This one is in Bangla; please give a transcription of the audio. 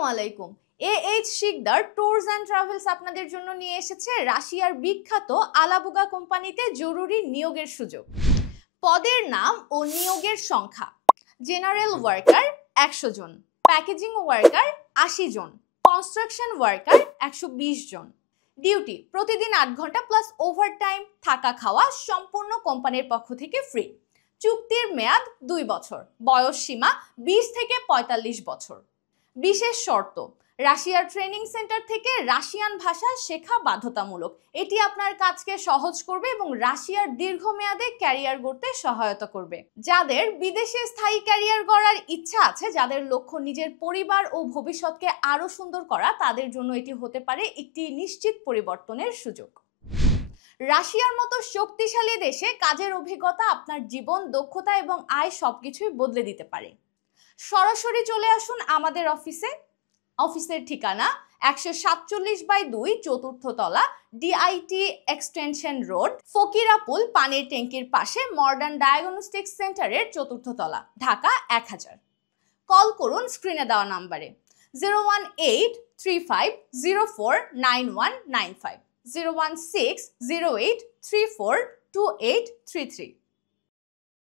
আসসালামু আলাইকুম। AH Sikdar tours and travels আপনাদের জন্য নিয়ে এসেছে রাশিয়ার বিখ্যাত আলাবুগা কোম্পানিতে জরুরি নিয়োগের সুযোগ। পদের নাম ও নিয়োগের সংখ্যা: জেনারেল ওয়ার্কার 100 জন, প্যাকেজিং ওয়ার্কার 80 জন, কনস্ট্রাকশন ওয়ার্কার 120 জন। ডিউটি: প্রতিদিন 8 ঘন্টা প্লাস ওভারটাইম, থাকা খাওয়া সম্পূর্ণ কোম্পানির পক্ষ থেকে ফ্রি। চুক্তির মেয়াদ 2 বছর। বয়স সীমা 20 থেকে 45 বছর। বিশেষ শর্ত: রাশিয়ার ট্রেনিং সেন্টার থেকে রাশিয়ান ভাষা শেখা বাধ্যতামূলক। এটি আপনার কাজকে সহজ করবে এবং রাশিয়ার দীর্ঘমেয়াদে ক্যারিয়ার গড়তে সহায়তা করবে। যাদের বিদেশে স্থায়ী ক্যারিয়ার গড়ার ইচ্ছা আছে, যাদের লক্ষ্য নিজের পরিবার ও ভবিষ্যৎকে আরো সুন্দর করা, তাদের জন্য এটি হতে পারে একটি নিশ্চিত পরিবর্তনের সুযোগ। রাশিয়ার মতো শক্তিশালী দেশে কাজের অভিজ্ঞতা আপনার জীবন, দক্ষতা এবং আয় সবকিছুই বদলে দিতে পারে। সরাসরি চলে আসুন আমাদের অফিসে। অফিসের ঠিকানা 147/2 চতুর্থ তলা, ডিআইটি এক্সটেনশন রোড, ফকিরাপুল পানির ট্যাঙ্কির পাশে, মডার্ন ডায়াগনস্টিক সেন্টারের চতুর্থ তলা, ঢাকা 1000। কল করুন স্ক্রিনে দেওয়া নাম্বারে 01835049195, 01608342833।